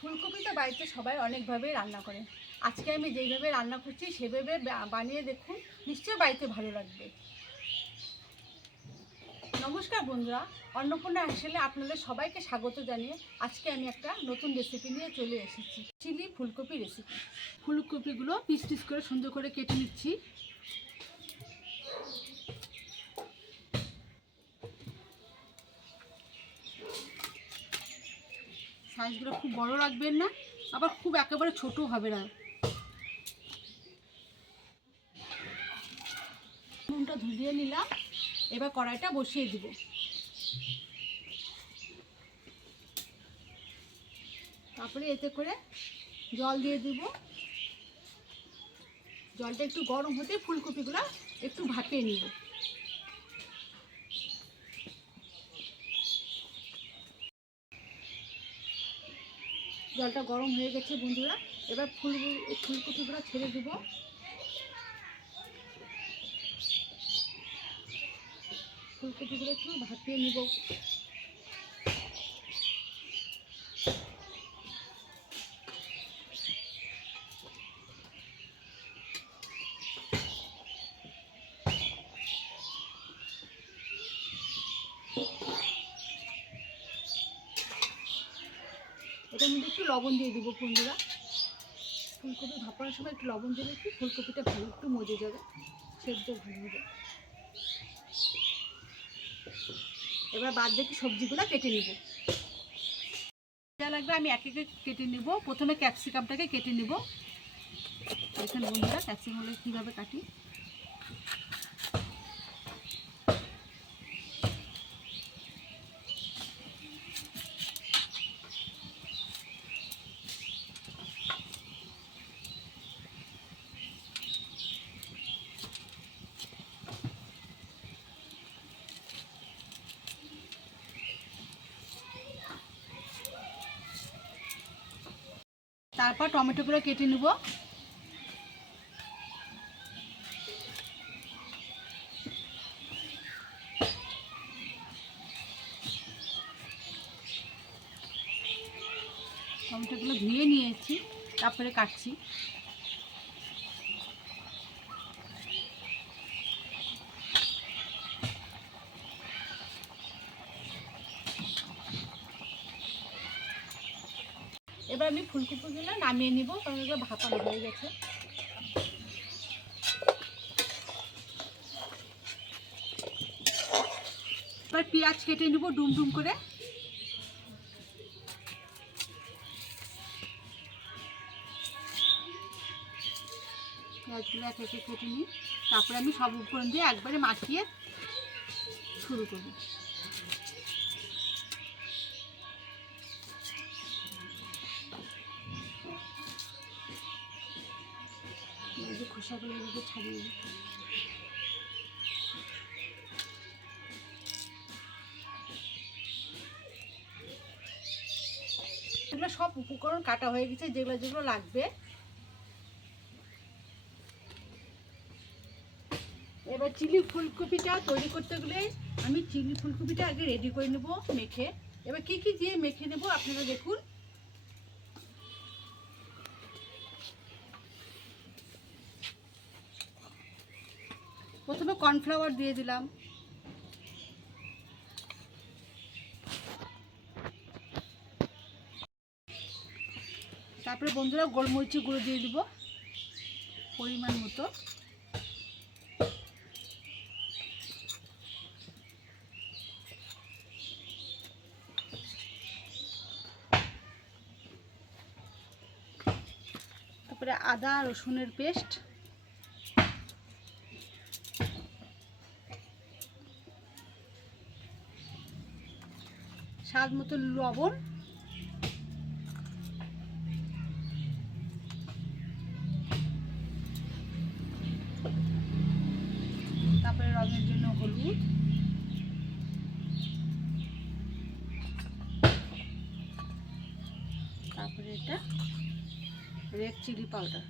ফুলকপি তো বাড়িতে সবাই অনেকভাবে রান্না করে। আজকে আমি যেইভাবে রান্না করছি সেভাবে বানিয়ে দেখুন, নিশ্চয়ই বাড়িতে ভালো লাগবে। নমস্কার বন্ধুরা, অন্নপূর্ণা হাসেলে আপনাদের সবাইকে স্বাগত জানিয়ে আজকে আমি একটা নতুন রেসিপি নিয়ে চলে এসেছি, চিলি ফুলকপি রেসিপি। ফুলকপিগুলো পিস পিস করে সুন্দর করে কেটে নিচ্ছি। সাইজগুলো খুব বড় রাখবেন না, আবার খুব একেবারে ছোট হবে না। নুনটা ধুলিয়ে নিলাম, এবার কড়াইটা বসিয়ে দিব। তারপরে এতে করে জল দিয়ে দিব। জলটা একটু গরম হতে ফুলকপিগুলো একটু ভাপিয়ে নিব। জলটা গরম হয়ে গেছে বন্ধুরা, এবার ফুলকপিগুলো ছেড়ে দিব। ফুলকপিগুলো একটু ভাপিয়ে নিব। এটার মধ্যে একটু লবণ দিয়ে দিব বন্ধুরা। ফুলকপি ভাপানোর সময় একটু লবণ দিলে কি ফুলকপিটা ভালো একটু মজে যাবে, সেদ্ধ ভালো হবে। এবার বাদ বাকি সবজিগুলো কেটে নেব। যা লাগবে আমি এক একে কেটে নেব। প্রথমে ক্যাপসিকামটাকে কেটে নেব। এখানে বন্ধুরা ক্যাপসিকামগুলো কীভাবে কাটি। তারপর টমেটোগুলো কেটে নেব। টমেটোগুলো ধুয়ে নিয়েছি, তারপরে কাটছি। এবার আমি ফুলকপিগুলো নামিয়ে নিব, কারণ এগুলো ভাপানো হয়ে গেছে। এবার পেঁয়াজ কেটে নেব ডুম ডুম করে। পেঁয়াজগুলো এক একে কেটে নিই, তারপরে আমি সব উপকরণ দিয়ে একবারে মাখিয়ে শুরু করব। খোসাগুলো এদিকে ছাড়িয়ে নিই। এগুলো সব উপকরণ কাটা হয়ে গেছে, যেগুলো যেগুলো লাগবে। এবার চিলি ফুলকপিটা তৈরি করতে গেলে আমি চিলি ফুলকপিটা আগে রেডি করে নেব মেখে। এবার কি কি দিয়ে মেখে নেব আপনারা দেখুন। প্রথমে কর্নফ্লাওয়ার দিয়ে দিলাম, তারপরে বন্ধুরা গোলমরিচের গুঁড়ো দিয়ে দিব পরিমাণ মতো। তারপরে আদা রসুনের পেস্ট, স্বাদ মতো লবণ, তারপরে রঙের জন্য হলুদ, তারপরে এটা রেড চিলি পাউডার।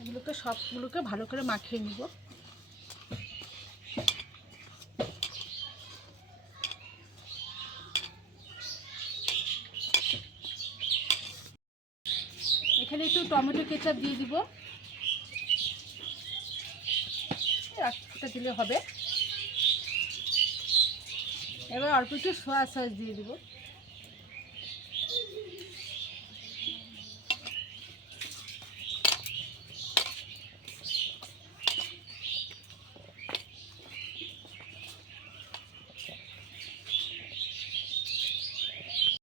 এগুলোকে সবগুলোকে ভালো করে মাখিয়ে নিব। টমেটো কেচাপ দিয়ে দিব, একটা দিলে হবে। এবার অল্প একটু সয়া সস দিয়ে দিব।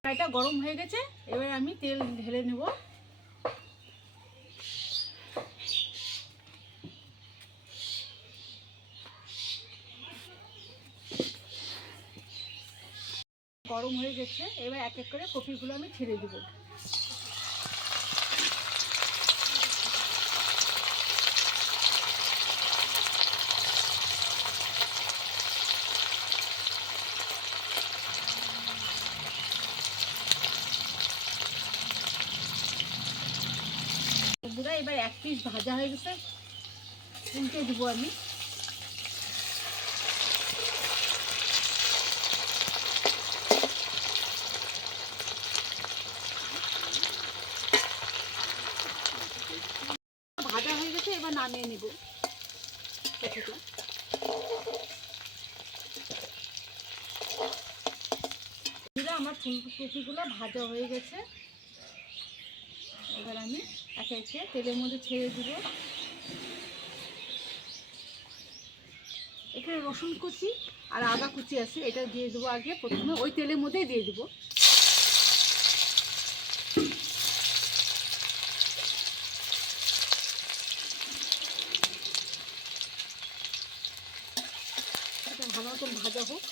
কড়াইটা গরম হয়ে গেছে, এবার আমি তেল ঢেলে নেব। গরম হয়ে গেছে, এবার এক এক করে কপিগুলো আমি ছেড়ে দেব। বন্ধুরা, এবার এক পিস ভাজা হয়ে গেছে, উল্টে দেবো আমি। ভাজা হয়ে গেছে, এবার নামিয়ে নেব। আমার ফুলকপিগুলো ভাজা হয়ে গেছে, এবার আমি একে একে তেলের মধ্যে ছেড়ে দিব। এখানে রসুন কুচি আর আদা কুচি আছে, এটা দিয়ে দেবো আগে, প্রথমে ওই তেলের মধ্যেই দিয়ে দেবো। এটা ভালো মতন ভাজা হোক।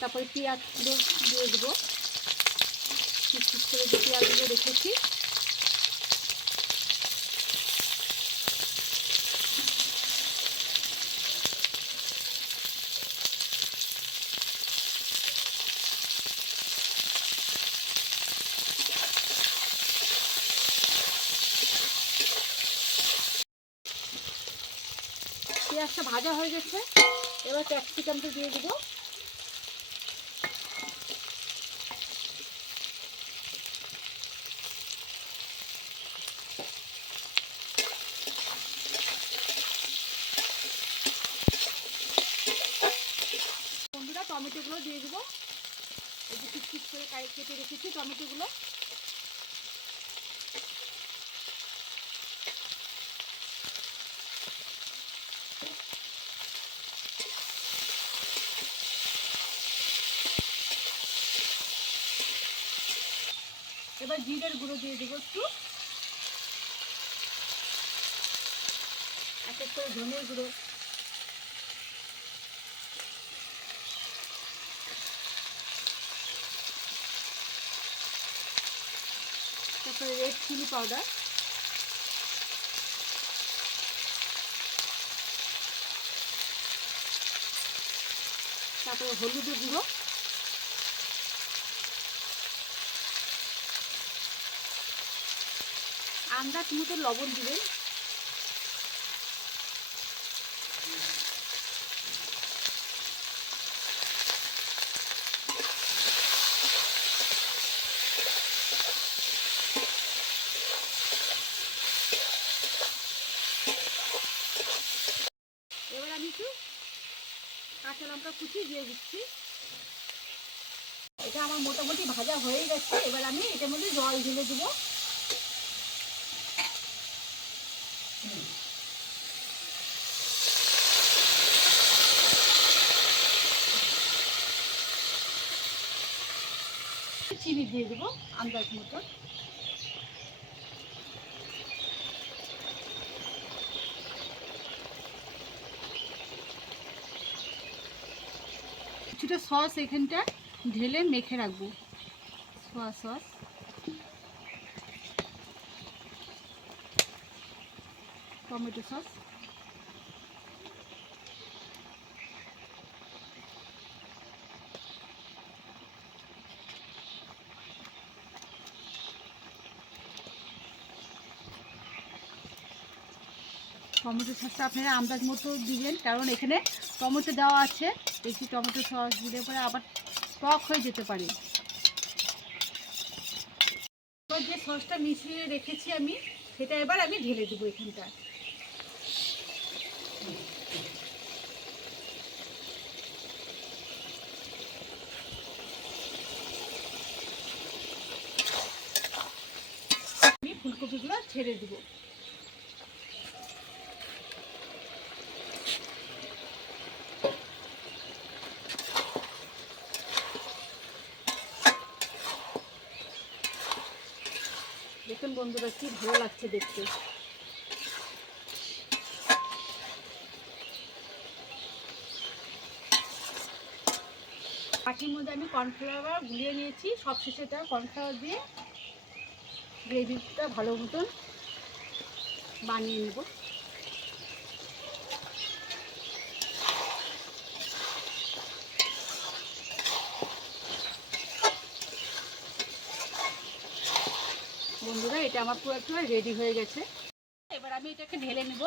তারপরে পেঁয়াজগুলো দিয়ে দেবো, পিস পিস করে যে পেঁয়াজগুলো রেখেছি। পেঁয়াজটা ভাজা হয়ে গেছে, এবার ক্যাপসিকামটা দিয়ে দেবো। বন্ধুরা, টমেটোগুলো দিয়ে দেবো, এই যে পিস পিস করে কেটে রেখেছি টমেটোগুলো। এবার জিরের গুঁড়ো দিয়ে দেবো একটু, এক এক করে ধনের গুঁড়ো, তারপরে রেড চিলি পাউডার, তারপরে হলুদের গুঁড়ো, আন্দাজ মতো লবণ দিবেন। এবার আমি একটু কাঁচা লঙ্কা কুচি দিয়ে দিচ্ছি। এটা আমার মোটামুটি ভাজা হয়ে গেছে, এবার আমি এটার মধ্যে জল ঢেলে দেবো। চিনি দিয়ে দেবো আন্দাজ মতো। কিছুটা সস এখানটা ঢেলে মেখে রাখবো, সোয়া সস। টমেটো সস, টমেটো সসটা আপনারা আন্দাজ মতো দিবেন, কারণ এখানে টমেটো দেওয়া আছে। বেশি টমেটো সস দিলে পরে আবার টক হয়ে যেতে পারে। এবার যে সসটা মিশিয়ে রেখেছি আমি, সেটা এবার আমি ঢেলে দেবো এখানটায়। আমি ফুলকপিগুলো ছেড়ে দেবো। দেখুন বন্ধুরা, কি ভালো লাগছে দেখতে। বাটির মধ্যে আমি কর্নফ্লাওয়ার গুলিয়ে নিয়েছি, সবশেষে এটা কর্নফ্লাওয়ার দিয়ে গ্রেভিটা ভালো মতন বানিয়ে নেব। বন্ধুরা, এটা আমার পুরো একটু রেডি হয়ে গেছে। এবার আমি এটাকে ঢেলে নেব।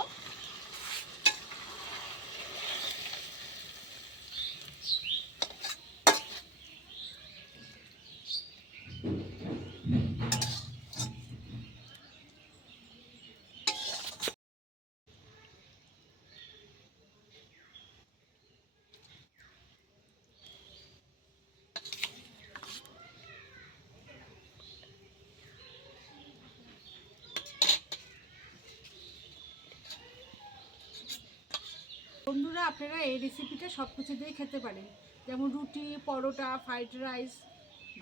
বন্ধুরা, আপনারা এই রেসিপিটা সব কিছু দিয়ে খেতে পারেন, যেমন রুটি, পরোটা, ফ্রাইড রাইস,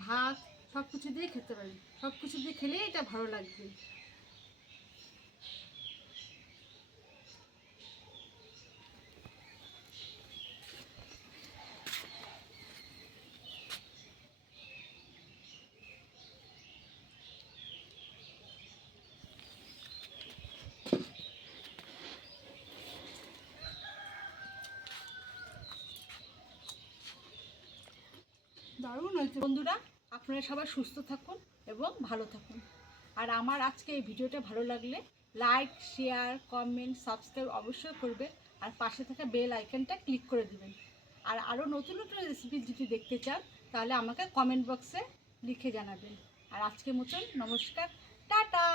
ভাত, সব কিছু দিয়ে খেতে পারেন। সব কিছু দিয়ে খেলে এটা ভালো লাগবে। দারুণ হয়েছে। বন্ধুরা, আপনারা সবাই সুস্থ থাকুন এবং ভালো থাকুন। আর আমার আজকে এই ভিডিওটা ভালো লাগলে লাইক, শেয়ার, কমেন্ট, সাবস্ক্রাইব অবশ্যই করবেন। আর পাশে থাকা বেল আইকনটা ক্লিক করে দেবেন। আর আরও নতুন নতুন রেসিপি যদি দেখতে চান, তাহলে আমাকে কমেন্ট বক্সে লিখে জানাবেন। আর আজকের মতন নমস্কার, টাটা।